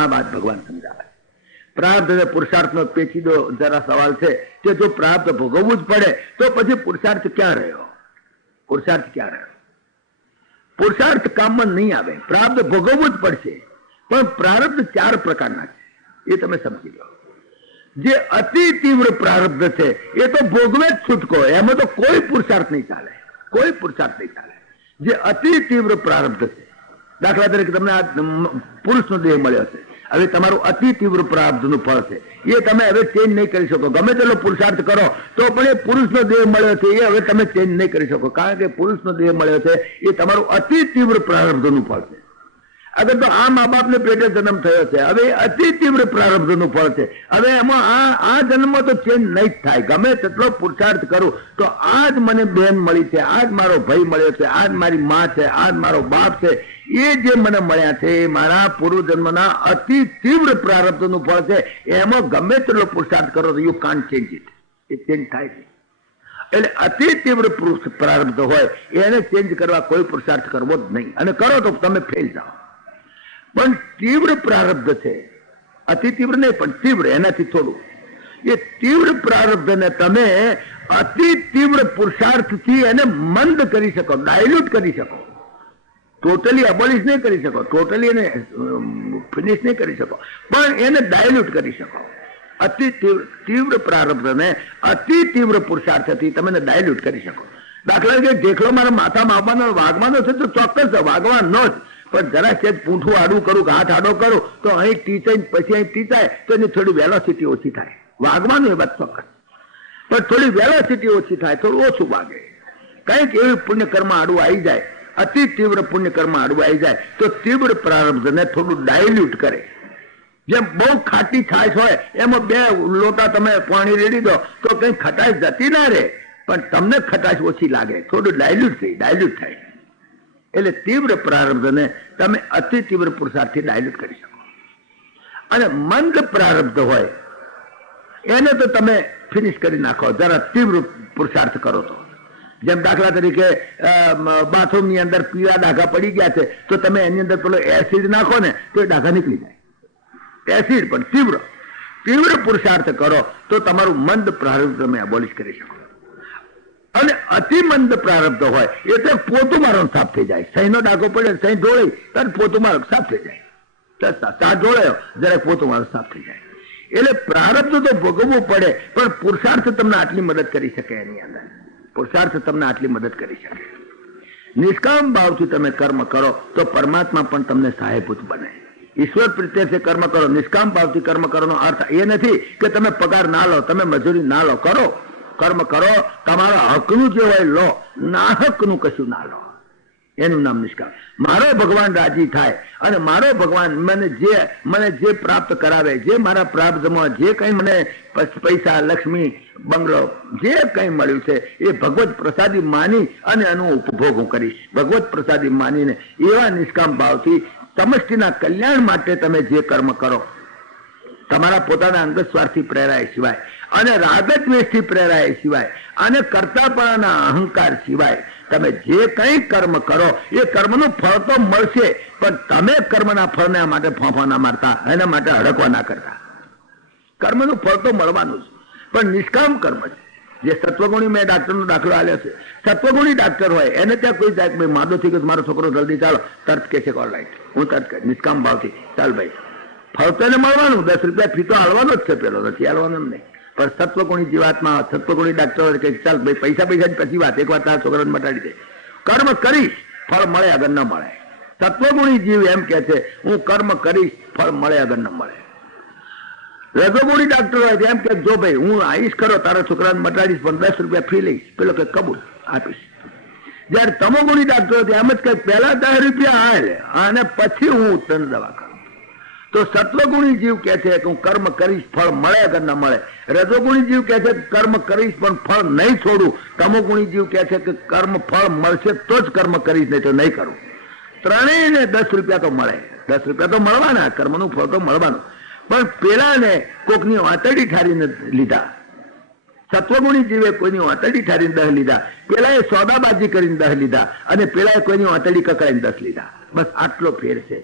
આ વાત ભગવાન સમજાવે. પ્રાર્થ અને પુરુષાર્થનો પેચીદો જરા સવાલ છે કે જો પ્રાર્થ ભોગવવું જ પડે તો પછી પુરુષાર્થ ક્યાં રહ્યો? પુરુષાર્થ ક્યાં રહ્યો? પુરુષાર્થ કામમાં નહીં આવે. પ્રાર્થ ભોગવવું જ પડશે. પણ પ્રારબ્ધ 4 પ્રકારના છે, એ તમે સમજી લો. જે અતિ તીવ્ર પ્રારબ્ધ છે એ તો ભોગવે જ છૂટકો, એમાં તો કોઈ પુરુષાર્થ નહીં ચાલે, કોઈ પુરુષાર્થ નહીં ચાલે. જે અતિ તીવ્ર પ્રારબ્ધ છે, દાખલા તરીકે તમને આ પુરુષનો દેહ મળ્યો છે, હવે તમારું અતિ તીવ્ર પ્રારબ્ધનું ફળ છે, એ તમે હવે ચેન્જ નહીં કરી શકો. ગમે તેટલો પુરુષાર્થ કરો તો પણ એ પુરુષનો દેહ મળ્યો છે એ હવે તમે ચેન્જ નહીં કરી શકો, કારણ કે પુરુષનો દેહ મળ્યો છે એ તમારું અતિ તીવ્ર પ્રારબ્ધનું ફળ છે. અગર તો આ મા બાપને પેટે જન્મ થયો છે, હવે અતિ તીવ્ર પ્રારબ્ધનું ફળ છે. હવે એમાં આ જન્મમાં તો ચેન્જ નહીં જ થાય. ગમે તેટલો પુરુષાર્થ કરું તો આજ મને બહેન મળી છે, આજ મારો ભાઈ મળ્યો છે, આજ મારી માં છે, આજ મારો બાપ છે, એ જે મને મળ્યા છે એ મારા પૂર્વજન્મના અતિ તીવ્ર પ્રારબ્ધનું ફળ છે. એમાં ગમે તેટલો પુરુષાર્થ કરો તો you can't change it, A change થાય છે. એટલે અતિ તીવ્ર પ્રારબ્ધ હોય એને ચેન્જ કરવા કોઈ પુરુષાર્થ કરવો જ નહીં, અને કરો તો તમે ફેલ જાઓ. પણ તીવ્ર પ્રારબ્ધ છે, અતિ તીવ્ર નહીં પણ તીવ્ર, એનાથી થોડું, એ તીવ્ર પ્રારબ્ધને તમે અતિ તીવ્ર પુરુષાર્થથી એને મંદ કરી શકો, ડાયલ્યુટ કરી શકો. ટોટલી અબોલિશ નહીં કરી શકો, ટોટલી એને ફિનિશ નહીં કરી શકો, પણ એને ડાયલ્યુટ કરી શકો. અતિ તીવ્ર પ્રારબ્ધને અતિ તીવ્ર પુરુષાર્થથી તમે ડાયલ્યુટ કરી શકો. દાખલા તરીકે ઢેકલો મારા માથામાં આવવાનો વાગવાનો છે તો ચોક્કસ વાગવાનો જ, પણ જરા સેજ પૂંઠું આડું કરું કે હાથ આડો કરું તો અહીં ટીચાય, પછી અહીં ટીચાય તો એની થોડી વેલોસિટી ઓછી થાય. વાગવાનું એ વાત ચોક્કસ, પણ થોડી વેલોસિટી ઓછી થાય, થોડું ઓછું વાગે. કંઈક એવી પુણ્યકર્મ આડું આવી જાય, અતિ તીવ્ર પુણ્યકર્મ આડું આવી જાય તો તીવ્ર પ્રારબ્ધને થોડું ડાયલ્યુટ કરે. જેમ બહુ ખાટી છાશ હોય એમાં 2 લોટા તમે પાણી રેડી દો તો કઈ ખટાશ જતી ના રહે, પણ તમને ખટાશ ઓછી લાગે, થોડું ડાયલ્યુટ થાય. એટલે તીવ્ર પ્રારબ્ધને તમે અતિ તીવ્ર પુરુષાર્થથી ડાયલ્યુટ કરી શકો. અને મંદ પ્રારબ્ધ હોય એને તો તમે ફિનિશ કરી નાખો જરા તીવ્ર પુરુષાર્થ કરો તો. જેમ દાખલા તરીકે બાથરૂમની અંદર પીળા ડાઘા પડી ગયા છે તો તમે એની અંદર પેલો એસિડ નાખો ને તો એ ડાઘા નીકળી જાય. એસિડ પણ તીવ્ર પુરુષાર્થ કરો તો તમારું મંદ પ્રારબ્ધ તમે અબોલિશ કરી શકો. અને અતિ મંદ પ્રારબ્ધ હોય એટલે પોતું મારો સાફ થઈ જાય. સહીનો ડાઘો પડે, સહી ઢોળી ત્યારે પોતું મારો સાફ થઈ જાય. સાફ ઢોળ્યો જરાક પોતું મારો સાફ થઈ જાય. એટલે પ્રારબ્ધ તો ભોગવવું પડે, પણ પુરુષાર્થ તમને આટલી મદદ કરી શકે. એની અંદર પુરુષાર્થ તમને આટલી મદદ કરી શકે. નિષ્કામ ભાવથી તમે કર્મ કરો તો પરમાત્મા પણ તમને સહાયભૂત બને. ઈશ્વર પ્રત્યે કર્મ કરો, નિષ્કામ ભાવથી કર્મ કરવાનો અર્થ એ નથી કે તમે પગાર ના લો, તમે મજૂરી ના લો. કરો, કર્મ કરો, તમારા હકનું જે હોય લો, ના હકનું કશું ના લો. એનું નામ નિષ્કામ. મારો ભગવાન રાજી થાય અને મારો ભગવાન મને જે પ્રાપ્ત કરાવે, જે મારા પ્રાપ્તમાં જે કંઈ મને પૈસા, લક્ષ્મી, બંગલો જે કંઈ મળ્યું છે એ ભગવત પ્રસાદી માની અને એનો ઉપભોગ હું કરીશ. ભગવત પ્રસાદી માનીને એવા નિષ્કામ ભાવથી સમષ્ટિના કલ્યાણ માટે તમે જે કર્મ કરો, તમારા પોતાના અંગત સ્વાર્થથી પ્રેરાય સિવાય અને રાગદ્વેષથી પ્રેરાય સિવાય અને કરતાપણાના અહંકાર સિવાય તમે જે કંઈ કર્મ કરો એ કર્મનું ફળ તો મળશે, પણ તમે કર્મના ફળને માટે ફોંફા ના મારતા, એના માટે હડકવા ના કરતા. કર્મનું ફળ તો મળવાનું જ, પણ નિષ્કામ કર્મ છે. જે સત્વગુણી, મેં ડાક્ટરનો દાખલો આલ્યો છે, સત્વગુણી ડાક્ટર હોય એને ત્યાં કોઈ જાય ભાઈ માદો થઈ ગયો મારો છોકરો જલ્દી ચાલો, તરત કે છે ઓલરાઈટ, હું તરત નિષ્કામ ભાવથી ચાલ ભાઈ. ફળ તો એને મળવાનું, 10 રૂપિયા ફી તો હાલવાનો જ છે, પેલો નથી હાલવાનો નહીં. પણ સત્વગુણી જીવાત્મા, સત્વગુણી ડાક્ટર કે ચાલ ભાઈ પૈસા પછી વાત, એક વાર તારા છોકરાને મટાડી દે. કર્મ કરીશ ફળ મળે અગર ન મળે. સત્વગુણી જીવ એમ કે છે હું કર્મ કરીશ ફળ મળે અગર ન મળે. રજોગુણી ડાક્ટર હોય એમ કે જો ભાઈ હું આવીશ કરો, તારા છોકરાને મટાડીશ પણ 10 રૂપિયા ફી લઈશ, પેલો કે કબૂલ આપીશ. જયારે તમોગુણી ડાક્ટર હોય એમ જ કે પહેલા 10 રૂપિયા હાલે અને પછી હું તને દવા કરું. તો સત્વગુણી જીવ કે છે કે હું કર્મ કરીશ ફળ મળે અગર ન મળે. રજોગુણી જીવ કે છે કર્મ કરીશ પણ ફળ નહીં છોડું. તમોગુણી જીવ કે છે કે કર્મ ફળ મળશે તો જ કર્મ કરીશ, નહીં તો નહીં કરું. ત્રણેયને 10 રૂપિયા તો મળે, 10 રૂપિયા તો મળવાના, કર્મનું ફળ તો મળવાનું. પણ પેલાને કોકની વાતડી ઠારીને લીધા, સત્વગુણી જીવે કોઈની વાતડી ઠારીને 10 લીધા, પેલાએ સોદાબાજી કરીને 10 લીધા અને પેલાએ કોઈની વાતડી કકડાઈને 10 લીધા. બસ આટલો ફેર છે.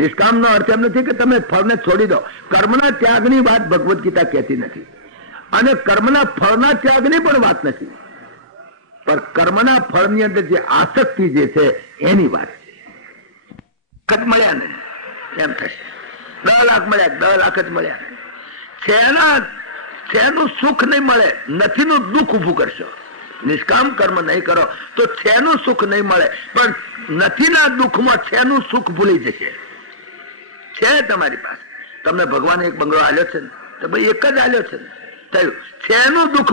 નિષ્કામનો અર્થ એમ નથી કે તમે ફળને છોડી દો. કર્મના ત્યાગની વાત ભગવદ્ ગીતા કહેતી નથી અને કર્મના ફળના ત્યાગની પણ વાત નથી, પણ કર્મના ફળની અંદર જે આસક્તિ જે છે એની વાત છે. મળ્યા ને એમ થશે 10 લાખ મળ્યા, 10 લાખ જ મળ્યા, છેનું સુખ નહીં મળે, નથીનું દુઃખ ઉભું કરશો. નિષ્કામ કર્મ નહીં કરો તો છેનું સુખ નહીં મળે, પણ નથીના દુઃખમાં છેનું સુખ ભૂલી જશે. છે તમારી પાસે, તમને ભગવાને એક બંગલો આલ્યો છે ને, તો ભાઈ એક જ આલ્યો છે ને, થયું છેનું દુઃખ,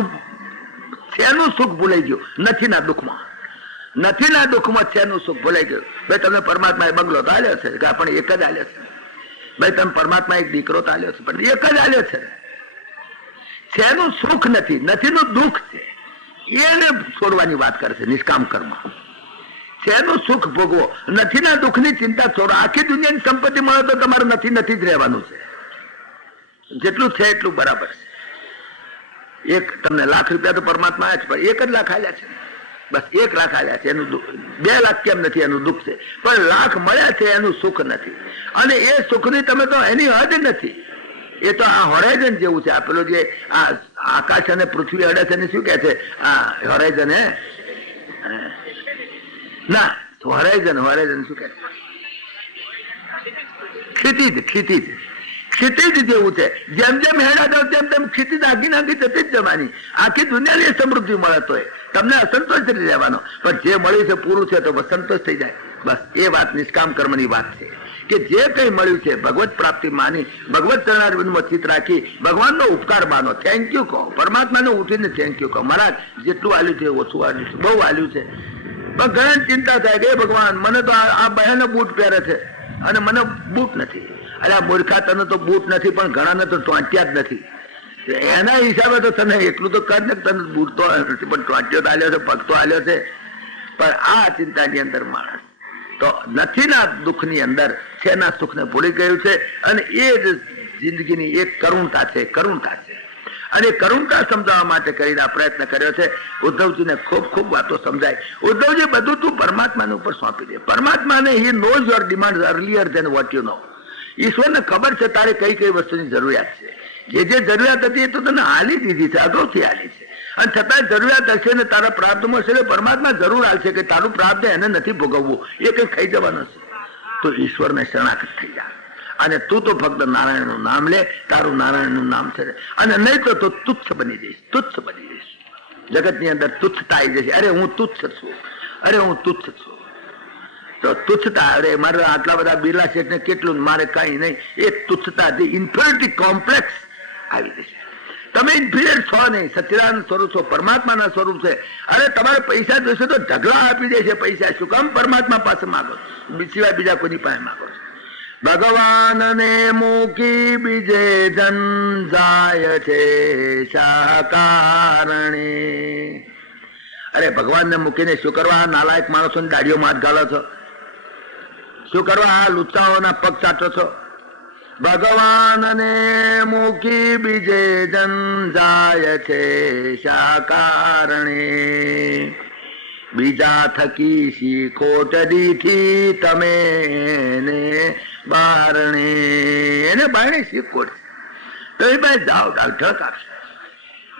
છેનું સુખ ભૂલાઈ ગયું નથીના દુઃખમાં. નથીના દુઃખમાં છેનું સુખ ભૂલાઈ ગયું. ભાઈ તમને પરમાત્મા એ બંગલો તો આલ્યો છે કે આપણે એક જ આલ્યો છે. ભાઈ તમે પરમાત્મા એક દીકરો તો આલ્યો છે, પણ એક જ આલ્યો છે. છેનું સુખ નથી, નથીનું દુઃખ છે, એને છોડવાની વાત કરશે નિષ્કામ કર્મ. છેનું સુખ ભોગવો, નથીના દુઃખની ચિંતા છોડો. આખી દુનિયાની સંપત્તિ મળે તો તમારે નથી જ રહેવાનું છે. જેટલું છે એટલું બરાબર છે. એક તમને લાખ રૂપિયા તો પરમાત્મા જ, પણ 1 જ લાખ આલ્યા છે, બસ 1 લાખ આલ્યા છે, એનું 2 લાખ કેમ નથી એનું દુઃખ છે, પણ લાખ મળ્યા છે એનું સુખ નથી. અને એ સુખની તમે તો એની હદ નથી. એ તો આ હોરાઇઝન જેવું છે. આ પેલો જે આ આકાશ અને પૃથ્વી અડે છે ને શું કે છે આ હોરાઇઝન, હે ના હોરાઇઝન શું કે ક્ષિતિજ જેવું છે. જેમ જેમ હેડા જાવ તેમ તેમ ક્ષિતિજ આખી જતી જ જવાની. આખી દુનિયાની સમૃદ્ધિ મળે તો તમને અસંતોષ થઈ રહેવાનો, પણ જે મળ્યું છે પૂરું છે તો બસ સંતોષ થઈ જાય. બસ એ વાત નિષ્કામ કર્મની વાત છે કે જે કઈ મળ્યું છે ભગવત પ્રાપ્તિ માની, ભગવત ચરણારવિંદમાં ચિત્ત રાખી, ભગવાનનો ઉપકાર માનો, થેન્ક યુ કહો, પરમાત્માને ઉઠીને થેન્ક યુ કહો. મહારાજ જેટલું આલ્યું છે ઓછું આલ્યું છે, બહુ આલ્યું છે. પણ ઘણા ચિંતા થાય કે ભગવાન મને તો આ બહેનો બૂટ પહેરે છે અને મને બૂટ નથી. અરે આ મૂર્ખા, તને તો બૂટ નથી પણ ઘણાને તો ટોંટ્યા જ નથી. એના હિસાબે તો તને એટલું તો કર ને, તને બૂટ તો નથી પણ ટોંટ્યો તો આલ્યો છે, પગ તો આલ્યો છે. પણ આ ચિંતાની અંદર માણસ તો નથીના દુઃખની અંદર છેના સુખને ભૂલી ગયું છે. અને એ જ જિંદગીની એક કરુણતા છે. અને કરુણતા સમજાવવા માટે કરીને આ પ્રયત્ન કર્યો છે. ઉદ્ધવજીને ખૂબ વાતો સમજાય. ઉદ્ધવજી બધું તું પરમાત્માને ઉપર સોંપી દે. પરમાત્માને he knows your demand earlier then what you know. ઈશ્વરને ખબર છે તારે કઈ વસ્તુની જરૂરિયાત છે. જે જરૂરિયાત હતી એ તો તને હાલી દીધી છે, અગાઉથી હાલી છે. અને છતાં જરૂરિયાત હશે ને તારા પ્રાપ્તમાં હશે, પરમાત્મા જરૂર હાલશે કે તારું પ્રાપ્ત એને નથી ભોગવવું, એ કઈ ખાઈ જવાનું છે. તો ઈશ્વરને શરણાગત થઈ જાય અને તું તો ફક્ત નારાયણનું નામ લે. તારું નારાયણનું નામ છે. અને નહીં તો તુચ્છ બની જઈશ. જગતની અંદર તુચ્છતા આવી જશે. અરે હું તુચ્છ છું. તો તુચ્છતા, અરે મારે આટલા બધા બિરલા શેઠને કેટલું, મારે કઈ નહીં, એ તુચ્છતા, ઇન્ફિનિટી કોમ્પ્લેક્સ આવી જશે. તમે ઇન્ફિનિટ છો નહીં, સચ્ચિદાનંદ સ્વરૂપ છો, પરમાત્માના સ્વરૂપ છે. અરે તમારે પૈસા જોઈશે તો ઢગલા આપી દેશે. પૈસા શું કામ પરમાત્મા પાસે માગો, સિવાય બીજા કોઈની પાસે માગો. ભગવાનને મૂકી બીજે જન જાય છે શાકારણે. અરે ભગવાનને મૂકીને શું કરવા નાલાયક માણસોની દાઢીઓમાં હાથ ગાળો છો? શું કરવા આ લુચ્ચાઓના પગ ચાટો છો? ભગવાનને મૂકી બીજે જન જાય છે શાકારણે. બીજા થકી શી ખોટ દીઠી તમે ને બારણે. એને બારણે શી ખોટ છે? તો એ ભાઈ જાઓ ઢળક આપશે.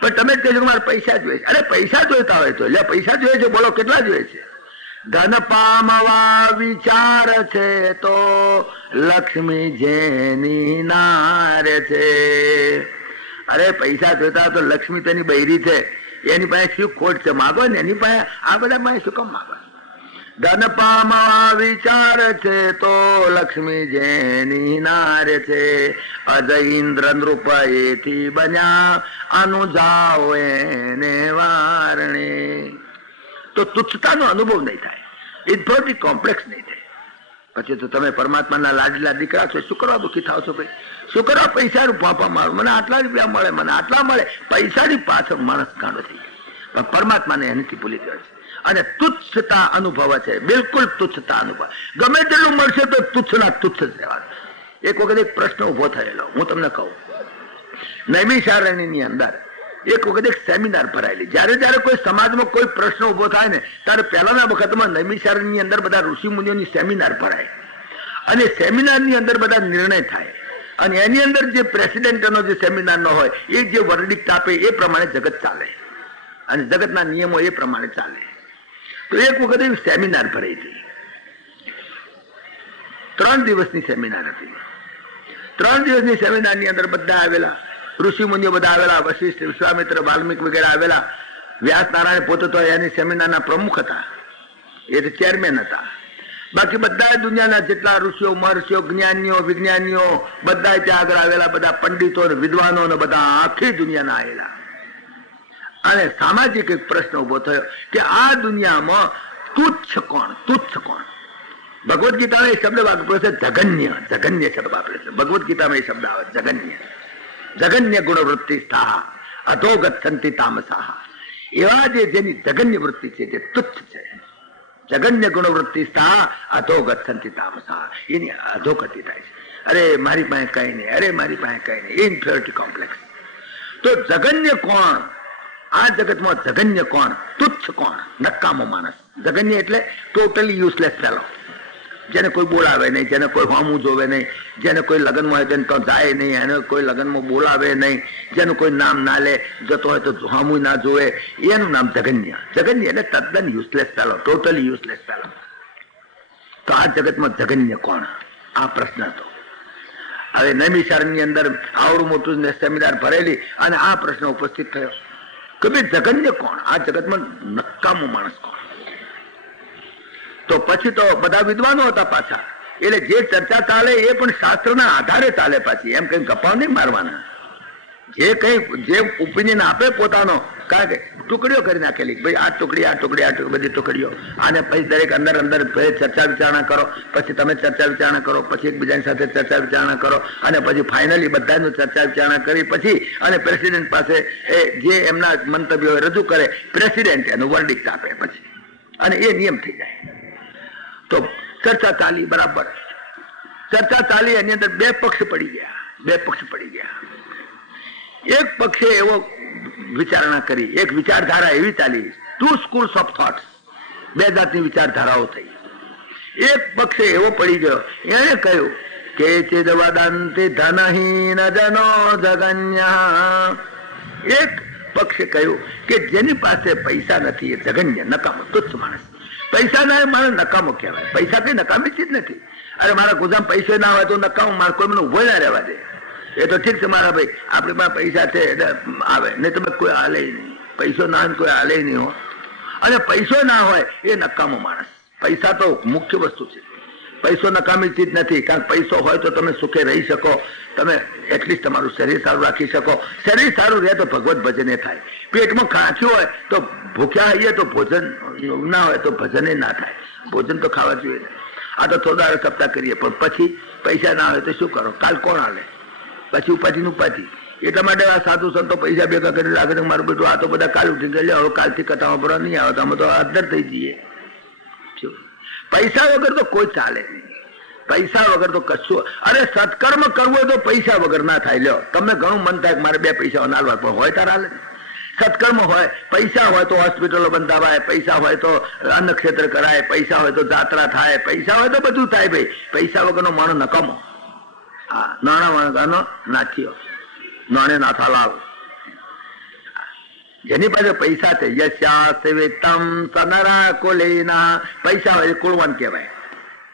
પણ તમે કહેજો કે મારે પૈસા જોઈએ છે. અરે પૈસા જોઈતા હોય તો લે, પૈસા જોઈએ છે, બોલો કેટલા જોઈએ છે? ધન પામવા વિચાર છે તો લક્ષ્મી જેની નાર છે. અરે પૈસા જોઈતા હોય તો લક્ષ્મી તેની બૈરી છે, એની પાસે શું ખોટ છે? માગો ને એની પાસે. આ બધા પાસે શું કામ માગો? ધન પામવા વિચાર છે તો લક્ષ્મી જેની નાર છે. અજય ઇન્દ્ર નૃપ એથી બન્યા અનુજાઓ એને વારણે. તો તુચ્છતાનો અનુભવ નહીં થાય, ઇન્ફિનિટી કોમ્પ્લેક્સ નહીં થાય. પછી તો તમે પરમાત્માના લાડલા દીકરા છો, શું કરવા દુઃખી થાવ છો? ભાઈ શું કરવા પૈસા રૂપાપા મારું, મને આટલા રૂપિયા મળે, મને આટલા મળે. પૈસાની પાછળ માણસ ગાંડો થઈ જાય, પરમાત્માને એનાથી ભૂલી ગયો છે. અને તુચ્છતા અનુભવ છે, બિલકુલ તુચ્છતા અનુભવ. ગમે તેટલું મળશે તો તુચ્છના તુચ્છ જ રહેવાનું. એક વખત એક પ્રશ્ન ઉભો થયેલો, હું તમને કહું. નૈમિષારણ્યની અંદર એક વખત એક સેમિનાર ભરાયેલી. જયારે કોઈ સમાજમાં કોઈ પ્રશ્ન ઉભો થાય ને ત્યારે પહેલાના વખતમાં નૈમિષારણ્યની અંદર બધા ઋષિ મુનિઓની સેમિનાર ભરાય અને સેમિનારની અંદર બધા નિર્ણય થાય અને એની અંદર જે પ્રેસિડેન્ટનો જે સેમિનારનો હોય એ જે વર્ડિક્ટ આપે એ પ્રમાણે જગત ચાલે અને જગતના નિયમો એ પ્રમાણે ચાલે. તો એક વખત એવી સેમિનાર ભરાઈ હતી. 3 દિવસની સેમિનાર હતી. 3 દિવસની સેમિનારની અંદર બધા આવેલા, ઋષિ મુનિઓ બધા આવેલા, વશિષ્ઠ, વિશ્વામિત્ર, વાલ્મીક વગેરે આવેલા. વ્યાસ નારાયણ પોતે તો એની સેમિનારના પ્રમુખ હતા, એ તો ચેરમેન હતા. બાકી બધા દુનિયાના જેટલા ઋષિઓ, મહર્ષિઓ, જ્ઞાનીઓ, વિજ્ઞાનીઓ બધા ત્યાં આગળ આવેલા, બધા પંડિતો, વિદ્વાનો ને બધા આખી દુનિયાના આવેલા. અને સામાજિક એક પ્રશ્ન ઉભો થયો કે આ દુનિયામાં તુચ્છ કોણ, તુચ્છ કોણ? ભગવદ્ ગીતામાં એ શબ્દ વાપરે છે જગન્ય, જગન્ય શબ્દ વાપરે છે. ભગવદ્ ગીતામાં એ શબ્દ આવે જગન્ય. જગન્ય ગુણવૃત્તિ સ્થા અધોગચ્છન્તિ તામસાહ. એવા જેની જગન્ય વૃત્તિ છે, જે તુચ્છ છે, જગન્ય ગુણવૃત્તિ સ્થા અધોગચ્છન્તિ તામસાહ, એની અધોગતિ થાય છે. અરે મારી પાસે કઈ નહીં, અરે મારી પાસે કઈ નહીં, ઇન્ફિયોરિટી કોમ્પ્લેક્સ. તો જગન્ય કોણ? આ જગતમાં જગન્ય કોણ? તુચ્છ કોણ? નકામો માણસ. જગન્ય એટલે ટોટલી યુઝલેસ ફેલો, જેને કોઈ બોલાવે નહીં, જેને કોઈ હોમું જોવે નહીં, જેને કોઈ લગ્નમાં હોય તેને તો જાય નહીં, એને કોઈ લગ્નમાં બોલાવે નહીં, જેનું કોઈ નામ ના લે, જતો હોય તો હોમું ના જોવે, એનું નામ જગન્ય. જગન્ય એટલે તદ્દન useless fellow, totally useless fellow. તો આ જગતમાં જગન્ય કોણ? આ પ્રશ્ન હતો. હવે નૈમિષારણ્યની અંદર આવડું મોટું સેમિનાર ભરેલી અને આ પ્રશ્ન ઉપસ્થિત થયો કે ભાઈ જગન્ય કોણ? આ જગતમાં નકામો માણસ કોણ? તો પછી તો બધા વિદ્વાનો હતા પાછા, એટલે જે ચર્ચા ચાલે એ પણ શાસ્ત્રના આધારે ચાલે. પાછી એમ કઈ ગપ્પા નહીં મારવાના. જે ઓપિનિયન આપે પોતાનો, કારણ કે ટુકડીઓ કરી નાખેલી, ભાઈ આ ટુકડી, આ ટુકડી, આ બધી ટુકડીઓ, અને પછી દરેક અંદર અંદર ચર્ચા વિચારણા કરો, પછી તમે ચર્ચા વિચારણા કરો, પછી એકબીજાની સાથે ચર્ચા વિચારણા કરો, અને પછી ફાઇનલી બધાનું ચર્ચા વિચારણા કરી પછી અને પ્રેસિડેન્ટ પાસે જે એમના મંતવ્યો રજૂ કરે, પ્રેસિડેન્ટ એનું વર્ડિક્ટ આપે પછી, અને એ નિયમ થઈ જાય. તો ચર્ચા ચાલી, બરાબર ચર્ચા ચાલી. એની અંદર બે પક્ષ પડી ગયા. એક પક્ષે એવો વિચારણા કરી, એક વિચારધારા એવી ચાલી, 2 schools of thoughts, 2 જાતની વિચારધારાઓ થઈ. એક પક્ષે એવો પડી ગયો, એને કહ્યું કે ચિદ વદંતિ ધનહીન જનો જગન્ય. એક પક્ષે કહ્યું કે જેની પાસે પૈસા નથી એ જગન્ય, નકામો, તુચ્છ માણસ. પૈસા ના માણસ નકામો કહેવાય. પૈસા કઈ નકામી ચીજ નથી. અરે મારા ગોદામ પૈસો ના હોય તો નકામો માણસ, કોઈ મને ઉભો ના રહેવા દે. એ તો ઠીક છે મારા ભાઈ, આપણી પાસે પૈસા છે એટલે આવે, નહીં તમે કોઈ હાલે નહીં. પૈસો ના હોય કોઈ હાલે નહીં હોય. અને પૈસો ના હોય એ નકામો માણસ. પૈસા તો મુખ્ય વસ્તુ છે. પૈસો નકામી ચીજ નથી, કારણ પૈસો હોય તો તમે સુખે રહી શકો, તમે એટલીસ્ટ તમારું શરીર સારું રાખી શકો. શરીર સારું રહે તો ભગવત ભજન થાય. પેટમાં ખાંચ્યું હોય તો ભૂખ્યા હોઈએ તો ભોજન ના હોય તો ભજન ના થાય. ભોજન તો ખાવા જોઈએ. આ તો થોડા સપ્તાહ કરીએ, પણ પછી પૈસા ના હોય તો શું કરો? કાલ કોણ હાલે? પછી ઉપાધિ ઉપાધિ. એટલા માટે આ સાધુ સંતો પૈસા ભેગા કરી લાગે છે, મારું બેટું આ તો બધા કાલ ઉઠી ગયા, હવે કાલથી કથામાં ભરવા નહીં આવે તો અમે તો અદ્ધર થઈ જઈએ. પૈસા વગર તો કોઈ ચાલે નહીં. પૈસા વગર તો કશું. અરે સત્કર્મ કરવું હોય તો પૈસા વગર ના થાય. લ્યો, તમને ઘણું મન થાય કે મારે 2 પૈસા નાલવા, પણ હોય તાર હાલે. સત્કર્મ હોય, પૈસા હોય તો હોસ્પિટલો બંધાવાય, પૈસા હોય તો અન્ન ક્ષેત્ર કરાય, પૈસા હોય તો જાત્રા થાય, પૈસા હોય તો બધું થાય. ભાઈ પૈસા વગરનો માણસ નકામો. હા, નાણા વાળાનો નાથીઓ, નાણે નાથા લાવ. જેની પાસે પૈસા છે, યશ્યાસ્તમ સનરા કોલેના, પૈસા હોય એ કુળવાન કહેવાય.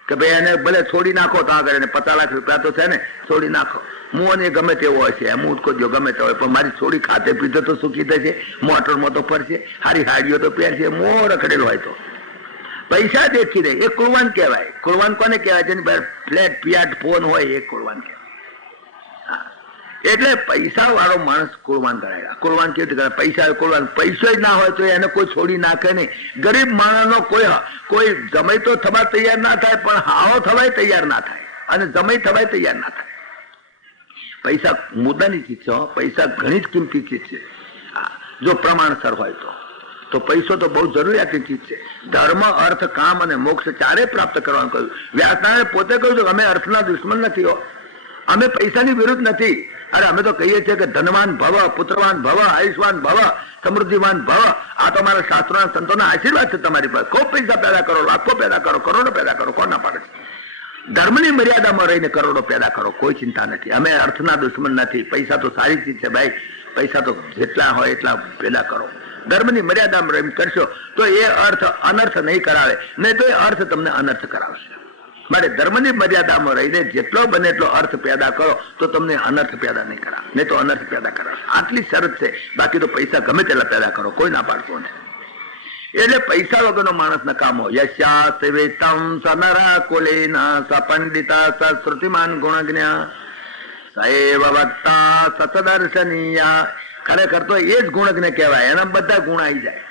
કે ભાઈ એને ભલે છોડી નાખો તો આગળ, એને 50 લાખ રૂપિયા તો છે ને, છોડી નાખો. મોં એ ગમે તેવો હોય છે, એમ ઉઠકો જો ગમે તે હોય, પણ મારી છોડી ખાતે પીધો તો સુખી થશે, મોટરમાં તો ફરશે, હારી હાડીઓ તો પહેરશે, મોં રખડેલો હોય તો. પૈસા દેખી દે એ કુળવાન કહેવાય. કુળવાન કોને કહેવાય? જેની પાસે ફ્લેટ પિયાટ ફોન હોય એ કુળવાન કહેવાય. એટલે પૈસા વાળો માણસ કુળવાન ગણાય. કુળવાન કેવી રીતે? પૈસા કુળવાન. પૈસો જ ના હોય તો એને કોઈ છોડી નાખે નહીં. ગરીબ માણસનો કોઈ જમાઈ તો થવા તૈયાર ના થાય, પણ હાવો થવાય તૈયાર ના થાય, અને જમાઈ થવાય તૈયાર ના થાય. પૈસા મુદ્દાની ચીજ છે. પૈસા ઘણી જ કિંમતી ચીજ છે, જો પ્રમાણસર હોય તો. પૈસો તો બહુ જરૂરિયાતની ચીજ છે. ધર્મ, અર્થ, કામ અને મોક્ષ ચારે પ્રાપ્ત કરવાનું કહ્યું. વ્યાસનારાયણે પોતે કહ્યું છે કે અમે અર્થના દુશ્મન નથી હો, અમે પૈસાની વિરુદ્ધ નથી. અરે અમે તો કહીએ છીએ કે ધનવાન ભવ, પુત્રવાન ભવ, આયુષ્માન ભવ, સમૃદ્ધિવાન ભવ. આ તો મારા શાસ્ત્રોના સંતોના આશીર્વાદ છે તમારી પર. ખૂબ પૈસા પેદા કરો, લાખો પેદા કરો, કરોડો પેદા કરો, કોણ ના પાડે છે? ધર્મની મર્યાદામાં રહીને કરોડો પેદા કરો, કોઈ ચિંતા નથી. અમે અર્થના દુશ્મન નથી. પૈસા તો સારી ચીજ છે ભાઈ, પૈસા તો જેટલા હોય એટલા પેદા કરો. ધર્મની મર્યાદામાં રહીને કરશો તો એ અર્થ અનર્થ નહીં કરાવે, નહીં તો એ અર્થ તમને અનર્થ કરાવશે. માટે ધર્મની મર્યાદામાં રહીને જેટલો બને એટલો અર્થ પેદા કરો તો તમને અનર્થ પેદા નહીં કરાવે, નહીં તો અનર્થ પેદા કરાવશે. આટલી શરત છે. બાકી તો પૈસા ગમે તેટલા પેદા કરો, કોઈ ના પાડતો નથી. એટલે પૈસા વગરનો માણસ નકામો. યશાસ્તમ સનરા કુલેના સપંડિતા સશ્રુતિમાન ગુણજ્ઞ સૈવ વક્તા સતદર્શનીયા. ખરેખર તો એ જ ગુણજ્ઞ કહેવાય, એના બધા ગુણ આવી જાય